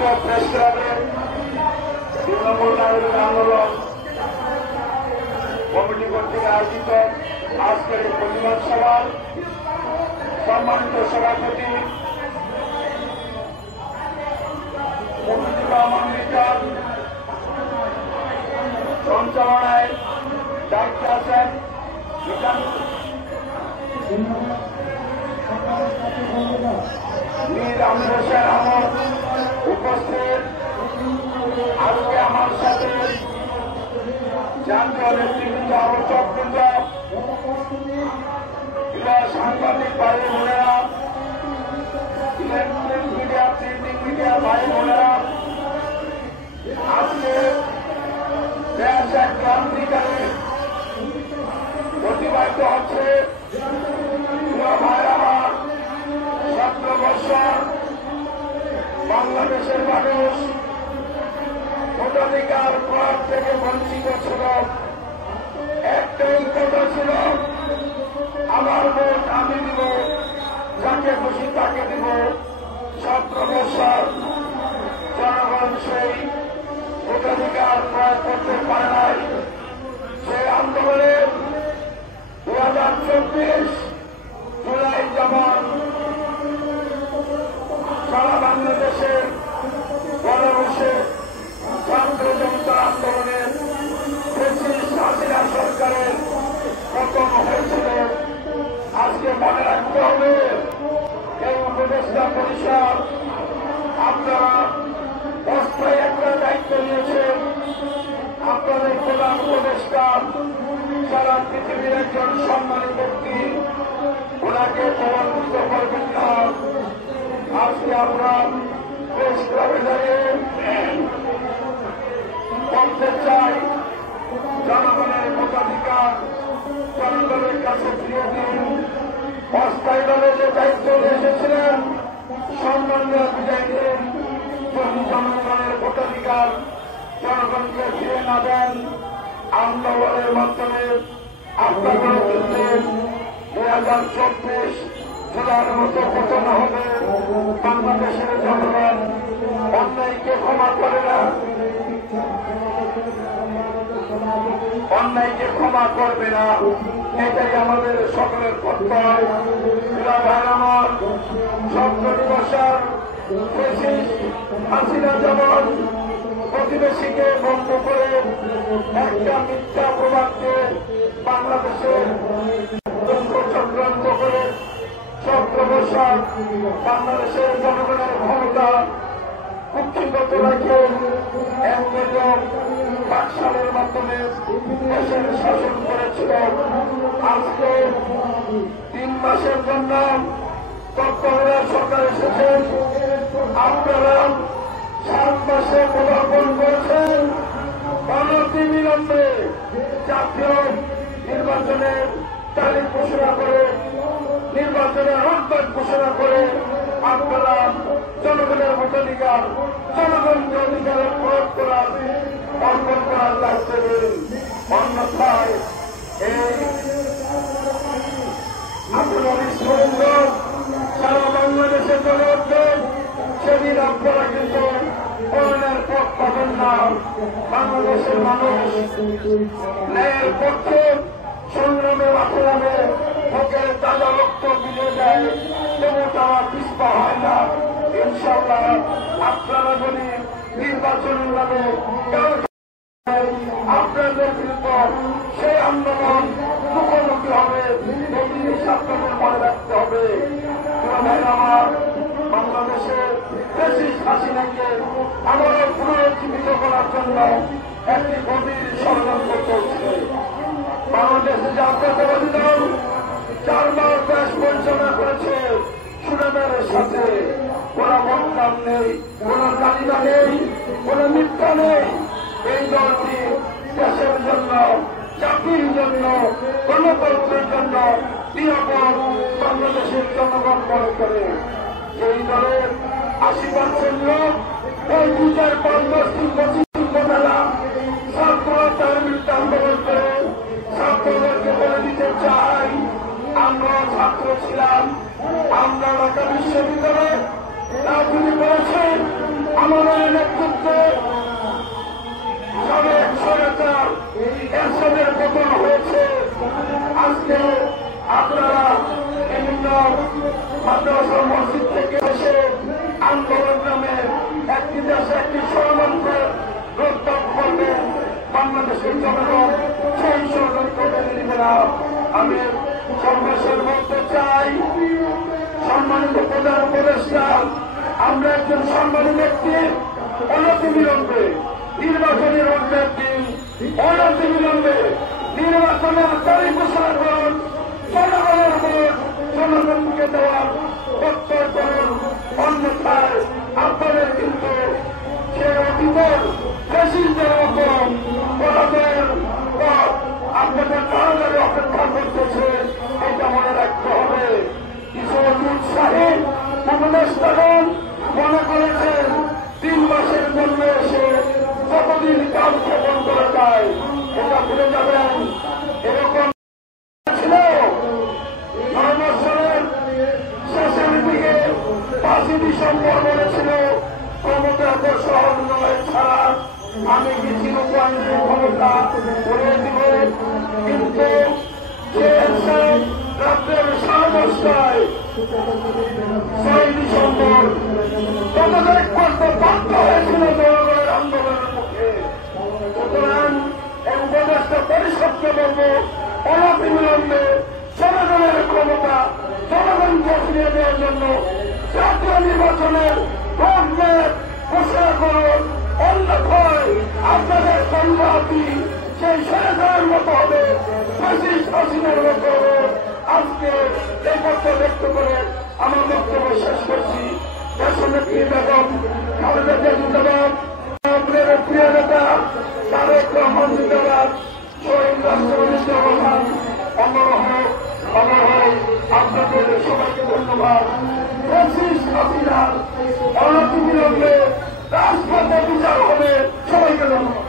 জাতীয় প্রেস ক্লাবের তৃণমূল নাগরিক আন্দোলন কমিটি কর্তৃক আয়োজিত আজকের এই প্রতিবাদ সভার সম্মানিত সভাপতি মুজিবুর রহমান মিজান, সঞ্চালনায় দায়িত্বে আছেন মীর আমির হোসেন আহমদ উপস্থিত। আজকে আমার সাথে জাতীয় নেতৃবৃন্দ আলোচকবৃন্দ, সাংবাদিক ভাই বোনেরা, ইলেকট্রনিক মিডিয়া, প্রিন্টিং মিডিয়া ভাই বোনেরা, আজকে দেশ এক ক্রান্তিকারী অতিবাহিত হচ্ছে। ভাইরা আমার 17 বছর বাংলাদেশের মানুষ ভোটাধিকার প্রয়োগ থেকে বঞ্চিত ছিল। একটাই কথা ছিল, আমার ভোট আমি দিব, যাকে খুশি তাকে দিব। 17 বছর জনগণ সেই ভোটাধিকার প্রয়োগ করতে পারে নাই। সেই আন্দোলনে 2024 জুলাই যেমন সারা বাংলাদেশের গণবসে ছাত্র জনতা আন্দোলনের হাসিনা সরকারের পতন হয়েছিল। আজকে মনে রাখতে হবে, এই উপদেষ্টা পরিষদ আপনারা অস্থায়ী একটা দায়িত্ব নিয়েছেন। আপনাদের প্রধান উপদেষ্টা সারা পৃথিবীর একজন সম্মানিত ব্যক্তি, ওনাকে প্রভাবিত করবেন না। আজকে আমরা প্রেস ক্লাবে দাঁড়িয়ে বলতে চাই, জনগণের ভোটাধিকার জনগণের কাছে ফিরিয়ে দিন। অস্থায়ী দলে যে দায়িত্ব এসেছিলেন, সম্মান দিয়ে বিদায় দিন। যদি জনগণের ভোটাধিকার জনগণকে ফিরে না দেন, আন্দোলনের মাধ্যমে আপনাদের বিরুদ্ধে 2024 জুলাইয়ের মতো পতন হবে। বাংলাদেশের জনগণ অন্যায়কে ক্ষমা করে না, অন্যায়কে ক্ষমা করবে না। এটাই আমাদের সকলের কর্তব্য। আমার 17 বছর হাসিনা যেমন প্রতিবেশীকে বন্ধ করে একটা মিথ্যা প্রবাদকে বাংলাদেশের চক্রান্ত করে 17 বছর বাংলাদেশের জনগণের ক্ষমতা কুক্ষিগত রাখে সালের মাধ্যমে দেশের শাসন করেছিল। আজকে 3 মাসের জন্য তত্ত্বাবধায়ক সরকার এসেছেন। আপনারা 7 মাসে পদার্পণ করেছেন। অনতিবিলম্বে জাতীয় নির্বাচনের তারিখ ঘোষণা করে, নির্বাচনের রোডম্যাপ ঘোষণা করে আপনারা জনগণের ভোটাধিকার, জনগণকে অধিকারের প্রয়োগ করার অর্পণ করার দায়িত্ব দিন। অন্যথায় এই আপনার স্ফুলিঙ্গ সারা বাংলাদেশে চলে উঠবেন। সেদিন আপনারা কিন্তু করোনার পথ পাবেন না। বাংলাদেশের মানুষ ন্যায়ের পক্ষে সংগ্রামে আচরণে ভোটের তাজা রক্ত বিলে দেয়, তবু তারা পিছপা হয় না। ইনশাআল্লাহ আপনারা যদি নির্বাচনের নামে আপনাদের বিরুদ্ধে সেই আন্দোলন মুখোমুখি হবে, এই জিনিস আপনাদের মনে রাখতে হবে। আমার বাংলাদেশের ফ্যাসিস্ট হাসিনাকে আবারও পুনরুজ্জীবিত করার জন্য একটি গভীর ষড়যন্ত্র চলছে। বাংলাদেশে জাতীয়তাবাদী দল 4 মাস দেশ পরিচালনা করেছে সুনামের সাথে। কোন বদনাম নেই, কোন কালিমা নেই, কোন মিথ্যা নেই। এই দলটি দেশের জন্য, জাতির জন্য, গণতন্ত্রের জন্য নিরাপদ বাংলাদেশের জনগণ মনে করে। এই দলের 80% লোক এই 2-4-5-10 মেলা ছাত্রতার বিরুদ্ধে আন্দোলন করে ছাত্রদেরকে বলে দিতে চাই, আমরা ছাত্র ছিলাম, আমরা ঢাকা বিশ্ববিদ্যালয়ে রাজনীতি করেছেন, আমাদের এরশাদের পতন হয়েছে। আজকে আপনারা বিভিন্ন মাদ্রাসা মসজিদ থেকে এসে আন্দোলন নামে একটি দেশে একটি ষড়যন্ত্রের রোধক করবেন। বাংলাদেশের জনগণ সেই ষড়যন্ত্র মেনে নিবে না। আমি সর্বশেষ বলতে চাই, সম্মানিত প্রধান উপদেষ্টা, আমরা একজন সম্মানী ব্যক্তি অনতিবিলম্বে নির্বাচনী রোডম্যাপ দিন, অনতিবিলম্বে নির্বাচনের তারিখ ঘোষণা করুন, জনগণের ভোট জনগণকে দেওয়ার প্রত্যয় করুন। অন্যথায় আপনাদের কিন্তু সে অতীতের ফ্যাসিস্টদের মতো পরাজয়ের পথ আপনাদের কারাগারে অপেক্ষা করতেছে, এটা মনে রাখতে হবে। কিছু উৎসাহী উপদেষ্টাগণ মনে করেছেন 3 মাসের জন্য এসে কতদিন কাজ ক্ষেপণ করা যায়, এটা ভুলে যাবেন। এরকম ছিল 9 বছরের শেষের দিকে 5 ডিসেম্বর বলেছিল ক্ষমতা এত সহজ নয়, ছাড়া আমি কি চিরকালীন ক্ষমতা করে দিব। কিন্তু রাত্রের 10:30টায় 6 ডিসেম্বর পদত্যাগ করতে বাধ্য হয়েছিল জনগণের আন্দোলনের মুখে। সুতরাং উপদেষ্টা পরিষদকে বলব, অনতিবিলম্বে জনগণের ক্ষমতা জনগণকে ফিরিয়ে দেওয়ার জন্য জাতীয় নির্বাচনের রোডম্যাপ ঘোষণা করুন। অন্যথায় আপনাদের কর্মহাতি সেই সরকারের মতো হবে, ফ্যাসিস্ট হাসিনার মতো হবে। আজকে এই পত্র ব্যক্ত করে আমার বক্তব্য শেষ করছি। দেশনেত্রী বেগম খালেদা জিয়া জিন্দাবাদ, আপনাদের প্রিয় নেতা তারেক রহমান জিন্দাবাদ, শহীদ রাষ্ট্রপতি জিয়া রহমান অমর হোক, অমর হোক। আপনাদের সবাইকে ধন্যবাদ। ফ্যাসিস্ট হাসিনার অনতিবিলম্বে রাজপথে বিচার হবে। সবাইকে ধন্যবাদ।